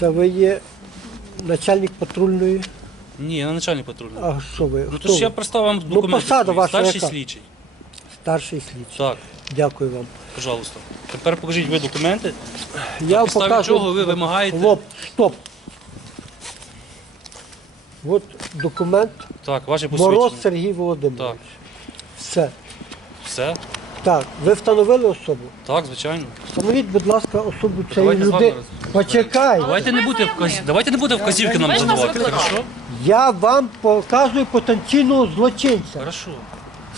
Це ви є начальник патрульної. Ні, я не начальник патрульного. А що ви? Ну Хто то ж я ви? представив вам документи. посада свої. ваша Старший яка? слідчий. Старший слідчий. Так, Дякую вам. пожалуйста. Тепер покажіть ви документи. Я підставі покажу. чого ви вимагаєте? Лоб, стоп. От документ Так, ваше Мороз. Сергій Володимирович. Так. Все. Все? Так, ви встановили особу? Так, звичайно. Встановіть, будь ласка, особу цієї Давайте з вами людини. роз- Почекай. Давайте не буде вказівки, Давайте не буде вказівки нам Ви ж нас задавати. викликали. Хорошо? Я вам показую потенційного злочинця. Хорошо.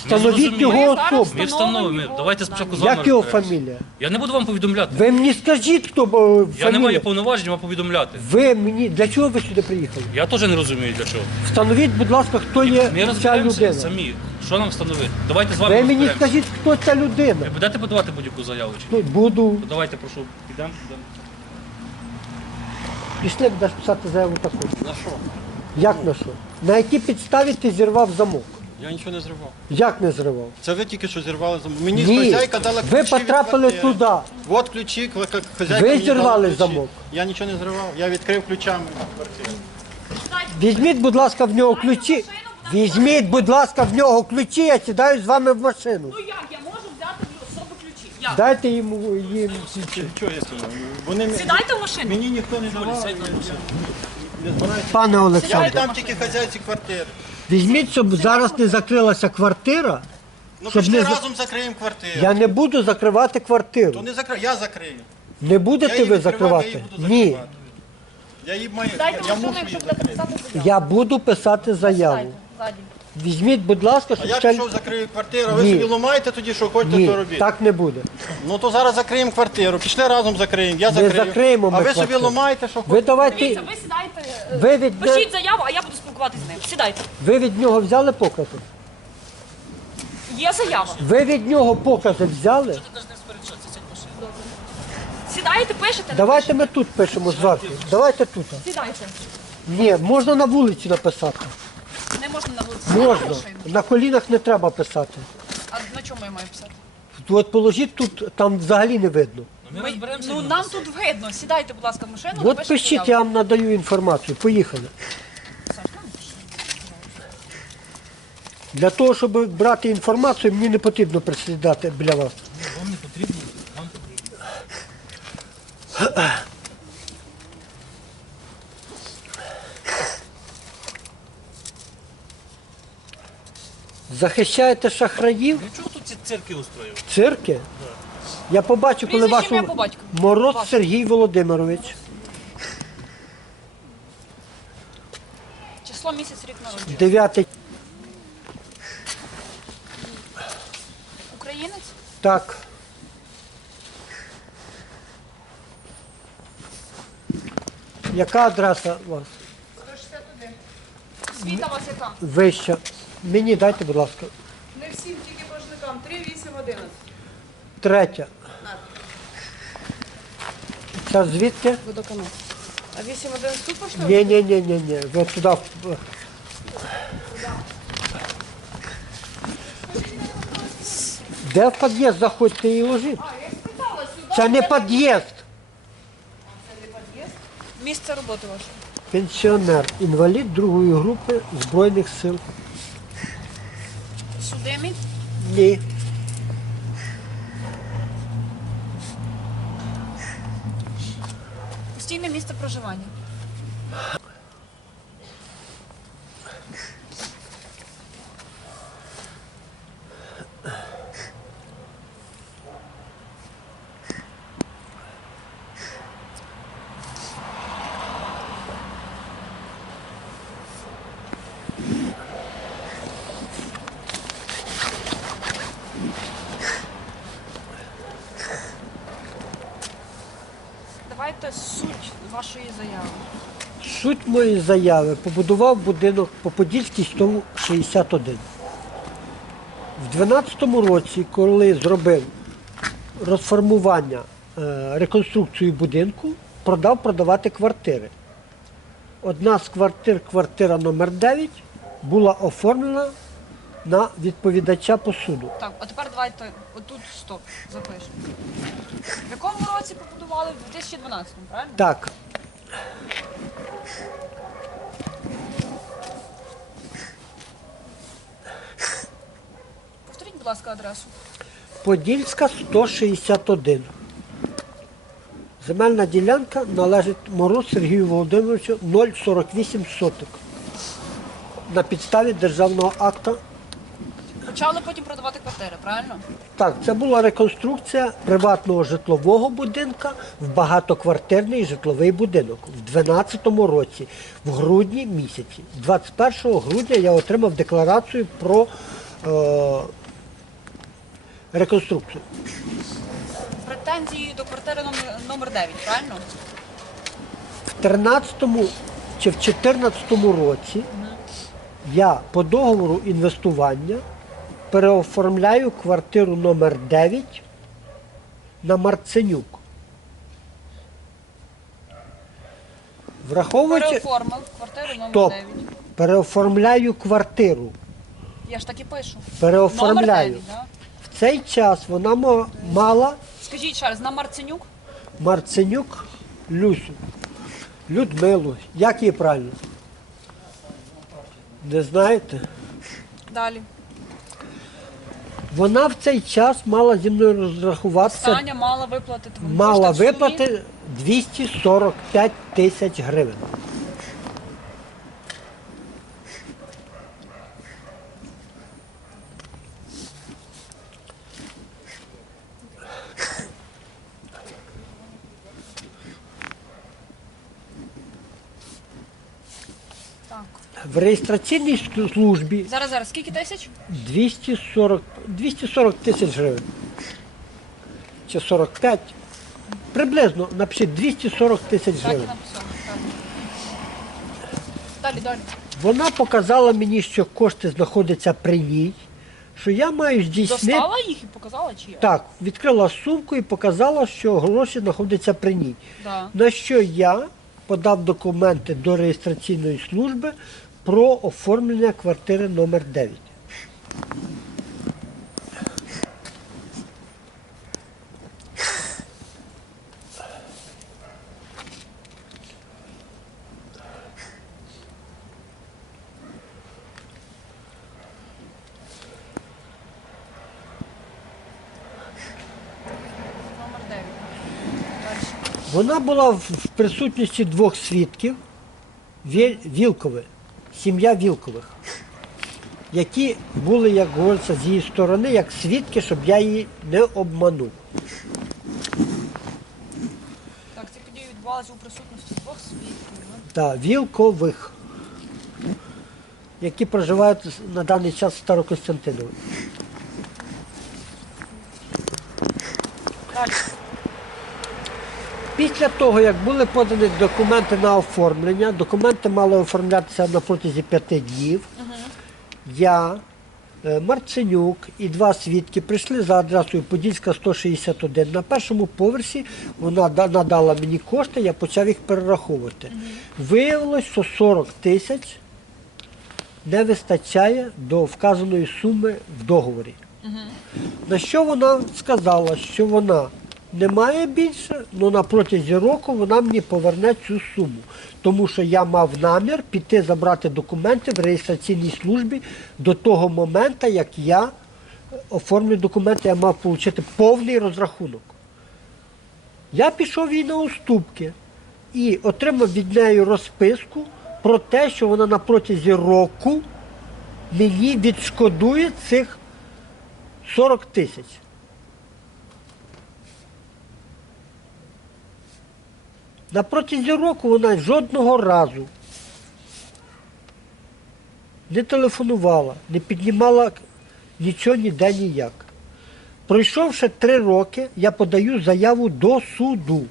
Встановіть його зараз особу. Ми встановимо. Давайте спочатку з вами Як його розберемося. фамілія? Я не буду вам повідомляти. Ви мені скажіть, хто бо, Я не маю повноважень вам повідомляти. Ви мені для чого ви сюди приїхали? Я теж не розумію для чого. Встановіть, будь ласка, хто є Ми ця розберемося людина. самі. Що нам встановити? Давайте з вами Ви мені розберемося. скажіть, хто ця людина. Ви будете подавати будь-яку заяву? Чи? ні? Ну, буду. Давайте, прошу, підемо. підемо. Пішли будеш писати заяву таку. На що? Як на що? На якій підставі ти зірвав замок? Я нічого не зривав. Як не зривав? Це ви тільки що зірвали замок. Мені Ні, хазяйка дала ключі ви від потрапили квартири. туди. От ключі, кла- хазяйка Ви мені дала зірвали ключі. замок? Я нічого не зривав. Я відкрив ключами квартиру. Візьміть, будь ласка, в нього ключі. Візьміть, будь ласка, в нього ключі, я сідаю з вами в машину. Ну як я можу взяти в особу ключі? Як? Дайте йому їм ключі. Чого я сюди? Вони м- Сідайте в машину. мені ніхто не давав. я- я Не збираюся. Пане Я Олександр, віддам тільки хазяйці квартири. Візьміть, щоб зараз не закрилася квартира. Ну Щоб пішли не за- разом закриємо квартиру. Я не буду закривати То квартиру. не закрию, я закрию. Не Я будете її ви відкривав, я її закривати? буду Ні. закривати. Я її маю, Дайте я машину, мушу якщо її закрити. писати заяву. Я буду писати заяву. Дайте. Візьміть, будь ласка, А щоб я пішов закрию квартиру, ви Ні. собі ламаєте тоді, що хочете, Ні, то робіть. так не буде. Ну то зараз закриємо квартиру. Пішли разом закриємо. Я Не закрию. закриємо а ми ви собі квартиру. ламаєте, що Ви хочете. давайте. Дивіться, ви сідайте, е, Ви від, пишіть заяву, а я буду спілкуватися з ним. Сідайте. ви від нього взяли покази? Є заява. Ви від нього покази взяли? Сідайте, пишете. Давайте ми тут пишемо зверху. Давайте тут. Сідайте. Ні, можна на вулиці написати. Не можна на вулиці. Можна. На колінах не треба писати. А на чому я маю писати? От положіть тут, там взагалі не видно. Ну, ми ну нам тут видно. Сідайте, будь ласка, в машину. От напишіть пишіть, я заяву. вам надаю інформацію. Поїхали. Для того, щоб брати інформацію, мені не потрібно присідати біля вас. Вам не потрібно. Вам Захищаєте шахраїв, Для чого тут ці цирки устроювали? цирки. Я побачу, коли Прізвище, вашу ім'я, по батькові. мороз. Сергій Володимирович. Число місяць рік народження. 9 Українець? так. Яка адреса у вас? 161. Світа у вас яка? Вища. Мені дайте, будь ласка. Не всім, тільки боржникам. 3, 8, 11. Третя. Це звідки? Водоканал. А 8, 11 тут пошли? Ні, ні, ні, ні, ні. Ви туди. в- Де в під'їзд заходьте і ложіть? Це не під'їзд. Місце роботи ваше. Пенсіонер, інвалід другої групи Збройних сил. Судимі? Ні. Постійне місце проживання. Давайте суть вашої заяви. Суть моєї заяви побудував будинок по Подільській 161. В 12-му році, коли зробив розформування, е, реконструкцію будинку, продав продавати квартири. Одна з квартир, квартира номер 9, була оформлена на відповідача по суду. Так, а тепер давайте отут стоп, запишемо. В якому році побудували? В 2012, правильно? Так, Повторіть, будь ласка, адресу. Подільська 161. Земельна ділянка належить Мороз Сергію Володимировичу 048 соток на підставі державного акта Почали потім продавати квартири, правильно? Так, це була реконструкція приватного житлового будинка в багатоквартирний житловий будинок в 2012 році, в грудні місяці. 21 грудня я отримав декларацію про е, реконструкцію. Претензії до квартири номер, номер 9, правильно? В 13-му чи в 14-му році я по договору інвестування переоформляю квартиру номер 9 на Марценюк. Враховуючи, Переоформив квартиру номер Стоп. 9. переоформляю квартиру. Я ж так і пишу. Номер Переоформляю. 9, да? В цей час вона ма- мала Скажіть ще раз, на Марценюк? Марценюк Люсю. Людмилу. Як її правильно? Не знаєте? Далі. Вона в цей час мала зі мною розрахуватися, Саня мала виплатити мала виплати 245 тисяч гривень. Так. В реєстраційній службі Зараз, зараз, скільки тисяч? 240, 240 тисяч гривень. Чи 45. Приблизно, напишіть 240 тисяч Так, гривень. Так. Далі, далі. Вона показала мені, що кошти знаходяться при ній, що я маю здійснити. Достала їх і показала, чи я? Так, відкрила сумку і показала, що гроші знаходяться при ній. Да. На що я подав документи до реєстраційної служби про оформлення квартири номер 9. Номер 9. Далі. Вона була в присутності двох свідків Вілкови, сім'я Вілкових, які були, як говориться, з її сторони, як свідки, щоб я її не обманув. Так, ці події відбувалися у присутності двох свідків. да? та Вілкових, які проживають на даний час в Старокостянтинові. Далі. Після того, як були подані документи на оформлення, документи мали оформлятися на протязі п'яти днів. Я, е, Марценюк і два свідки прийшли за адресою Подільська 161. На першому поверсі вона да- надала мені кошти, я почав їх перераховувати. Виявилось, що 40 тисяч не вистачає до вказаної суми в договорі. На що вона сказала, що вона не має більше, але на протязі року вона мені поверне цю суму. Тому що я мав намір піти забрати документи в реєстраційній службі до того моменту, як я оформлю документи, я мав отримати повний розрахунок. Я пішов їй на уступки і отримав від неї розписку про те, що вона на протязі року мені відшкодує цих 40 тисяч. На протязі року вона жодного разу не телефонувала, не піднімала нічого ніде ніяк. Пройшовши три роки, я подаю заяву до суду,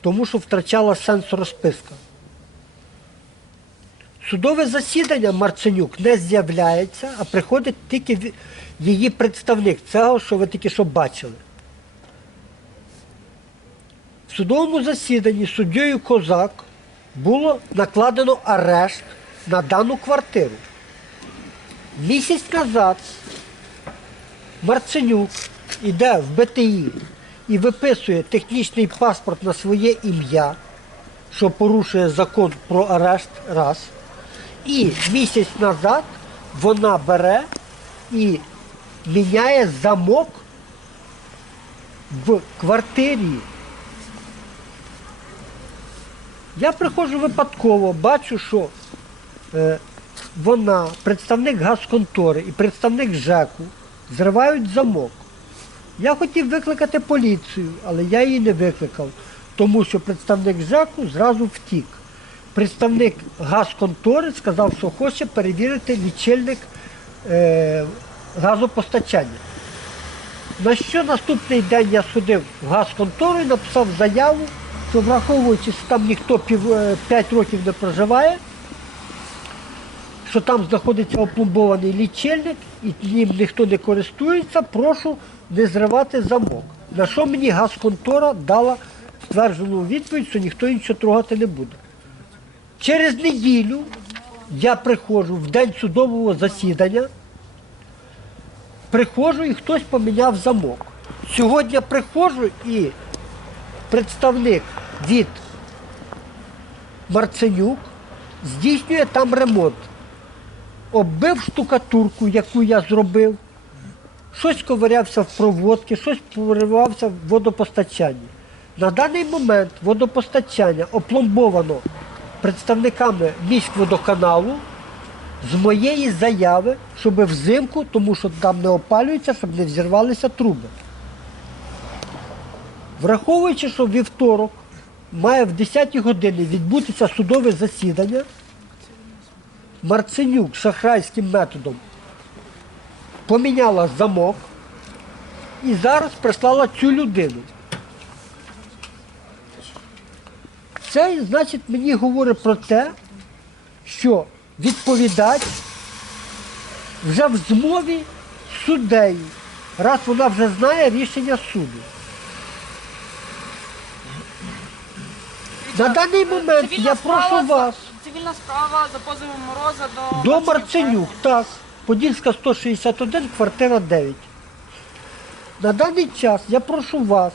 тому що втрачала сенс розписка. Судове засідання Марценюк не з'являється, а приходить тільки її представник, цього, що ви тільки що бачили. В судовому засіданні суддєю Козак було накладено арешт на дану квартиру. Місяць назад Марценюк іде в БТІ і виписує технічний паспорт на своє ім'я, що порушує закон про арешт раз. І місяць назад вона бере і міняє замок в квартирі. Я приходжу випадково, бачу, що е, вона, представник газконтори і представник ЖЕКу зривають замок. Я хотів викликати поліцію, але я її не викликав, тому що представник ЖЕКу зразу втік. Представник газконтори сказав, що хоче перевірити лічильник е, газопостачання. На що наступний день я судив в газконтору і написав заяву, що враховуючи, що там ніхто пів, е, 5 років не проживає, що там знаходиться опломбований лічильник і ним ніхто не користується, прошу не зривати замок. На що мені газконтора дала стверджену відповідь, що ніхто нічого трогати не буде. Через неділю я приходжу в день судового засідання, приходжу і хтось поміняв замок. Сьогодні приходжу і представник від Марценюк здійснює там ремонт. Оббив штукатурку, яку я зробив, щось ковирявся в проводці, щось поривався в водопостачанні. На даний момент водопостачання опломбовано представниками міськводоканалу з моєї заяви, щоб взимку, тому що там не опалюється, щоб не взірвалися труби. Враховуючи, що вівторок має в 10 годині відбутися судове засідання, Марценюк шахрайським методом поміняла замок і зараз прислала цю людину. Це, значить, мені говорить про те, що відповідач вже в змові з суддею, раз вона вже знає рішення суду. На даний момент я прошу вас Цивільна справа за позовом Мороза до... до Марценюк, так, Подільська 161, квартира 9. На даний час я прошу вас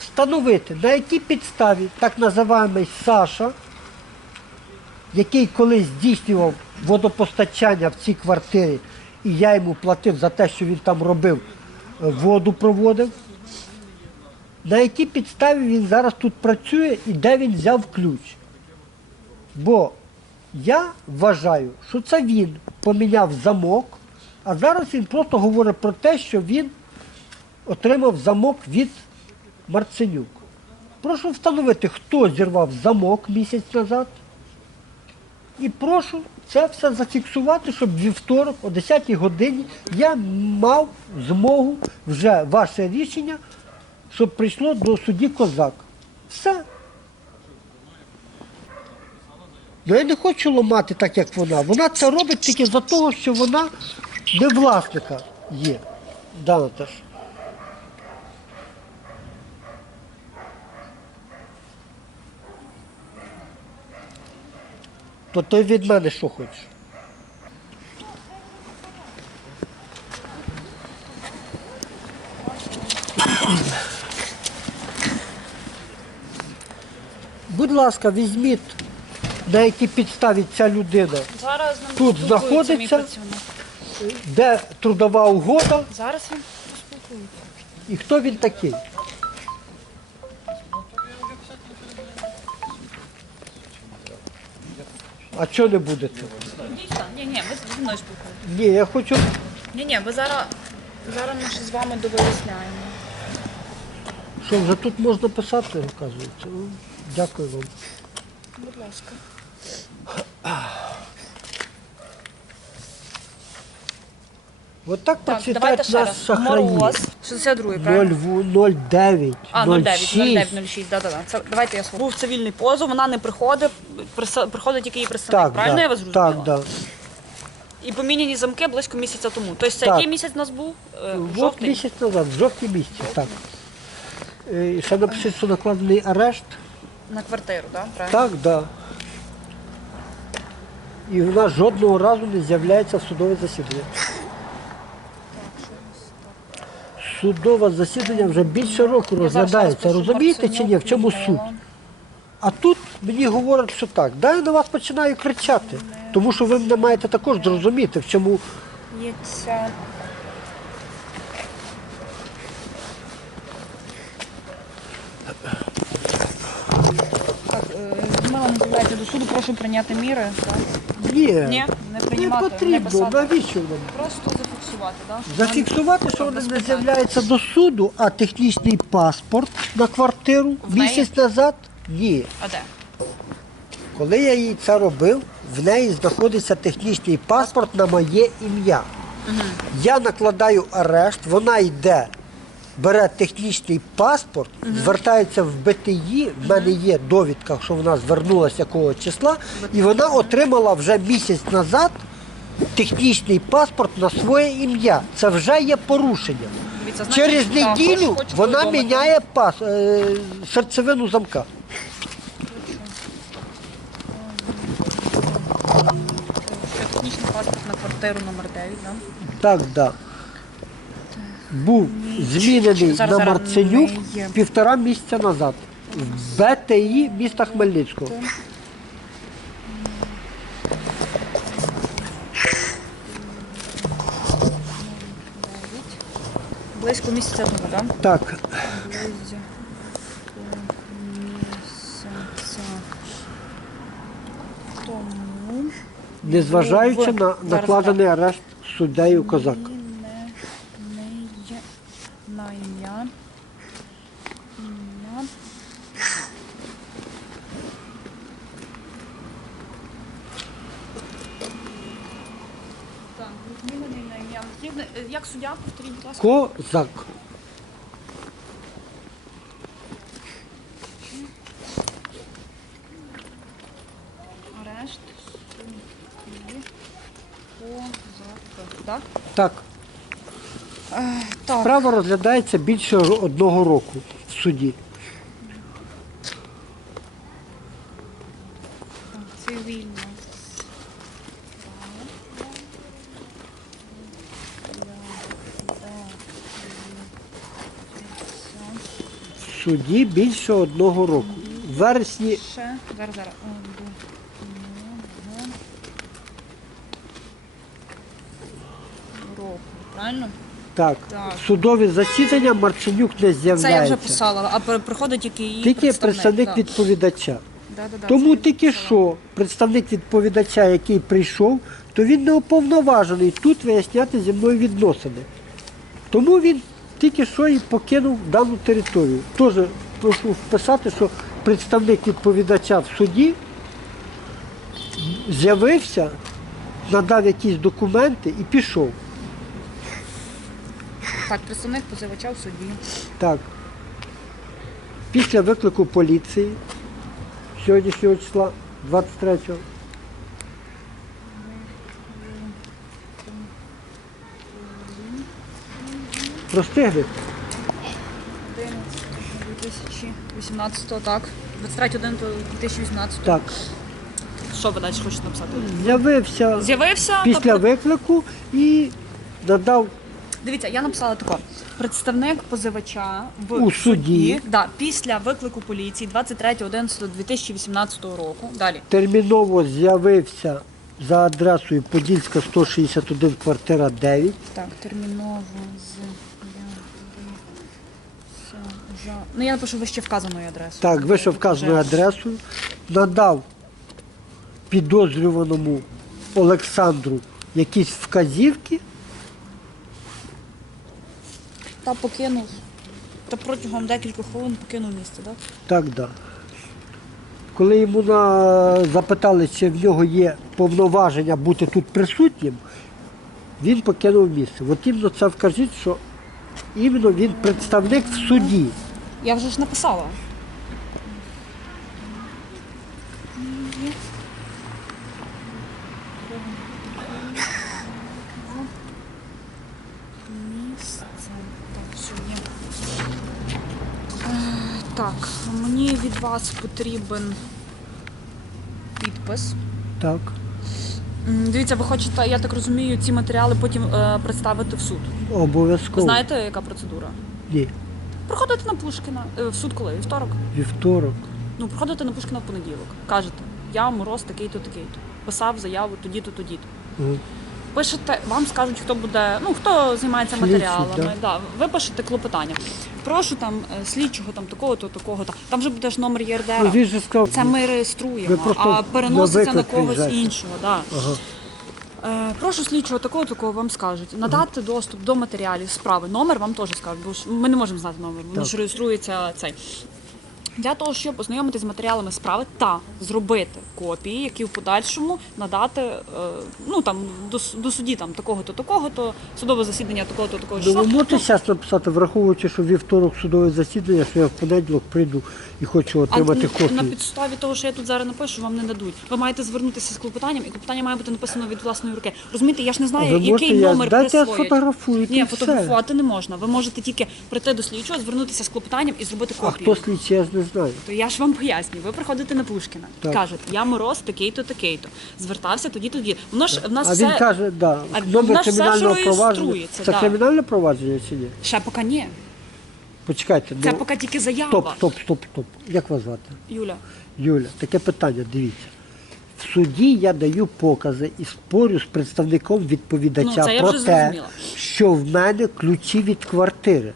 встановити, на якій підставі так називаємий Саша, який колись здійснював водопостачання в цій квартирі, і я йому платив за те, що він там робив, е, воду проводив. На якій підставі він зараз тут працює і де він взяв ключ? Бо я вважаю, що це він поміняв замок, а зараз він просто говорить про те, що він отримав замок від Марценюк. Прошу встановити, хто зірвав замок місяць назад. І прошу це все зафіксувати, щоб вівторок о 10 годині я мав змогу вже ваше рішення, щоб прийшло до судді Козак. Все. Ну я не хочу ламати так, як вона. Вона це робить тільки за того, що вона не власника є. Да, Наташ? То ти від мене що хочеш? Будь ласка, візьміть, на якій підставі ця людина, Зараз нам Тут знаходиться? працівник. де трудова угода Зараз він поспілкується. і хто він такий. А чого не будете? Дійсно? Ні, ні, ви зі мною спілкуєтесь. Ні, я хочу. Ні, ні, ви зараз, зараз ми ще з вами довиясняємо. Що вже тут можна писати, оказується. Дякую вам. Будь ласка. От так процвітають ще нас шахраї. Мороз. 62 правильно? 0,9, А, 09, 06. 09, 06, да-да-да. Це, давайте я свого. Був цивільний позов, вона не приходить, приса- приходить тільки її представник, Так, правильно да, я вас зрозуміла? так, да. І поміняні замки близько місяця тому. Тобто це Так. який місяць у нас був? Е, От Жовтий? місяць назад, в жовтні місяці, так. Е, ще напишіть, що накладений арешт. На квартиру, так? Правильно? Так, да. І вона жодного разу не з'являється судове засідання. Судове засідання вже більше року розглядається. Розумієте чи ні? В чому Марценюк, суть? А тут мені говорять, що так. Да, я на вас починаю кричати. Тому що ви мене маєте також зрозуміти, в чому Є ця. Так, е, Людмила до суду, прошу прийняти міри. Так? ні, Ні, не не приймати, не потрібно. писати. Навіщо вам? Просто зафіксувати, так? Зафіксувати, що вони не з'являються до суду, а технічний паспорт на квартиру В неї? місяць назад ні. А де? Коли я їй це робив, в неї знаходиться технічний паспорт на моє ім'я. Я накладаю арешт, вона йде, бере технічний паспорт, звертається в БТІ, в мене є довідка, що вона звернулася якого числа, і вона отримала вже місяць назад технічний паспорт на своє ім'я. Це вже є порушення. Дивіться, Через також неділю хочу вона повідомити. міняє пас, е, серцевину замка. Що технічний паспорт на квартиру номер 9, да? Так, да. Був змінений на Марценюк півтора місяця назад в БТІ міста Хмельницького. Близько місяця тому, так? Так, тому. незважаючи на накладений арешт суддею Козак. І не, не є на ім'я. Ім'я. Так, змінений на ім'я. Згідно- е, Як суддя, повторіть, будь ласка. Козак. Арешт. Козака. Так? Так, Так. справа розглядається більше одного року в суді. Цивільна. В суді більше одного року. В вересні Ще. Зараз, зараз. Року. Правильно? так, Так. судові засідання Марценюк не Це я вже писала, а при- приходить тільки її Тільки представник. да. відповідача. Да, да, да, Тому я тільки писала. що представник відповідача, який прийшов, то він не уповноважений тут виясняти зі мною відносини. Тому він тільки що і покинув дану територію. Теж прошу вписати, що представник відповідача в суді з'явився, надав якісь документи і пішов. Так, представник позивача в суді. Так. Після виклику поліції сьогоднішнього числа, 23-го. Простигли? 2018, так. 23.11.2018. Так. Що ви далі хочете написати? З'явився З'явився після напри- виклику і надав Дивіться, я написала тако. Представник позивача в У суді. да, після виклику поліції 23.11.2018 року. Далі. терміново з'явився за адресою Подільська 161, квартира 9. Так, терміново з за. Ну я напишу вище вказаною адресою. Так, вище вказаною адресою надав підозрюваному Олександру якісь вказівки. Та покинув. Та протягом декількох хвилин покинув місце, так? Так, да. Коли йому на... запитали, чи в нього є повноваження бути тут присутнім, він покинув місце. От іменно це вкажіть, що іменно він представник в суді. Я вже ж написала. Місце. Так, що є. Так, мені від вас потрібен підпис. Так. Дивіться, ви хочете, я так розумію, ці матеріали потім е, представити в суд. Обов'язково. знаєте, яка процедура? Ні. Проходите на Пушкіна е, в суд коли? Вівторок? Вівторок. Ну, приходите на Пушкіна в понеділок. Кажете, я мороз такий-то, такий-то. писав заяву тоді-то, тоді-то. Мгм. Пишете, вам скажуть, хто буде, ну хто займається Слідчий, матеріалами. да. Да. ви пишете клопотання. Прошу там е, слідчого, там такого-то, такого-то. Там вже буде ж номер ЄРДР. Ну, він же сказав, Це ми Ви реєструємо, просто а переноситься на когось приїжджаєте. іншого. Да. Ага. Е, прошу слідчого такого такого вам скажуть. Надати доступ до матеріалів справи. Номер вам теж скажуть, бо ж ми не можемо знати номер, воно ж реєструється цей. Для того, щоб ознайомитися з матеріалами справи та зробити копії, які в подальшому надати е, ну там до, до судді там такого-то, такого-то, судове засідання такого-то, такого Ну, ви можете зараз написати, враховуючи, що вівторок судове засідання, що я в понеділок прийду і хочу А отримати на копію. підставі того, що я тут зараз напишу, вам не дадуть. Ви маєте звернутися з клопотанням, і клопотання має бути написано від власної руки. Розумієте, я ж не знаю, ви який я- номер дайте я сфотографую, Ні, і все. фотографувати не можна. Ви можете тільки прийти до слідчого, звернутися з клопотанням і зробити А копію. хто слідчий, я не знаю. То я ж вам пояснюю. Ви приходите на Пушкіна, Так. кажете, я мороз такий-то, такий-то. Звертався тоді, тоді. Воно ж в нас А все він каже, да, А в номер нас все кримінального ж провадження. реєструється, Це да. кримінальне провадження чи ні? ще поки ні. Почекайте, Це ну, поки тільки заява. стоп, стоп, стоп, стоп. Як вас звати? Юля. Юля, таке питання, дивіться. В суді я даю покази і спорю з представником відповідача Ну, це я про вже те, зрозуміла. що в мене ключі від квартири.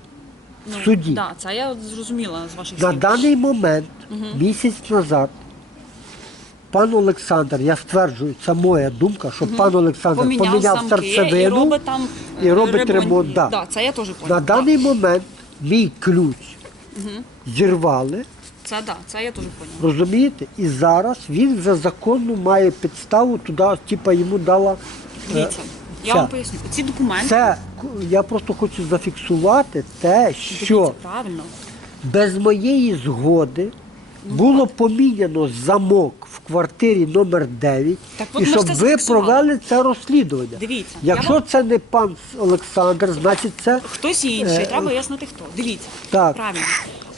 Ну, в суді. Да, це я зрозуміла з ваших На слів. даний момент, місяць назад, пан Олександр, я стверджую, це моя думка, що пан Олександр Поміняв, замки і серцевину. робить там і е, робить ремонт, да. Да, це я теж поняла. На да. даний момент мій ключ зірвали, Це да, це я теж поняла. розумієте? І зараз він вже законно має підставу туди, типа йому дала. е, Дивіться, я вам поясню. Ці документи Це я просто хочу зафіксувати те, що дивіться, правильно. без моєї згоди було поміняно замок в квартирі номер 9 Так от і ми щоб це ви зафіксували. провели це розслідування. Дивіться, я Якщо вам- це не пан Олександр, значить це Хтось інший, Е, треба вияснити хто. Дивіться. Так. Правильно.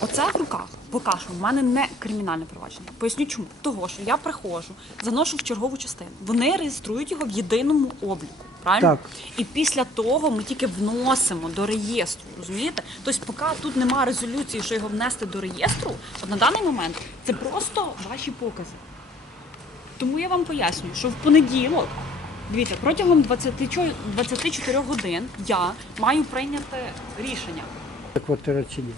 Оце в руках. Поки що в мене не кримінальне провадження. Поясню чому. Того, що я приходжу, заношу в чергову частину. Вони реєструють його в єдиному обліку. Правильно? Так. І після того ми тільки вносимо до реєстру. Розумієте? Тобто, поки тут немає резолюції, що його внести до реєстру, от на даний момент це просто ваші покази. Тому я вам пояснюю, що в понеділок, дивіться, протягом 20, чо- 24 годин я маю прийняти рішення. квартира чи ні.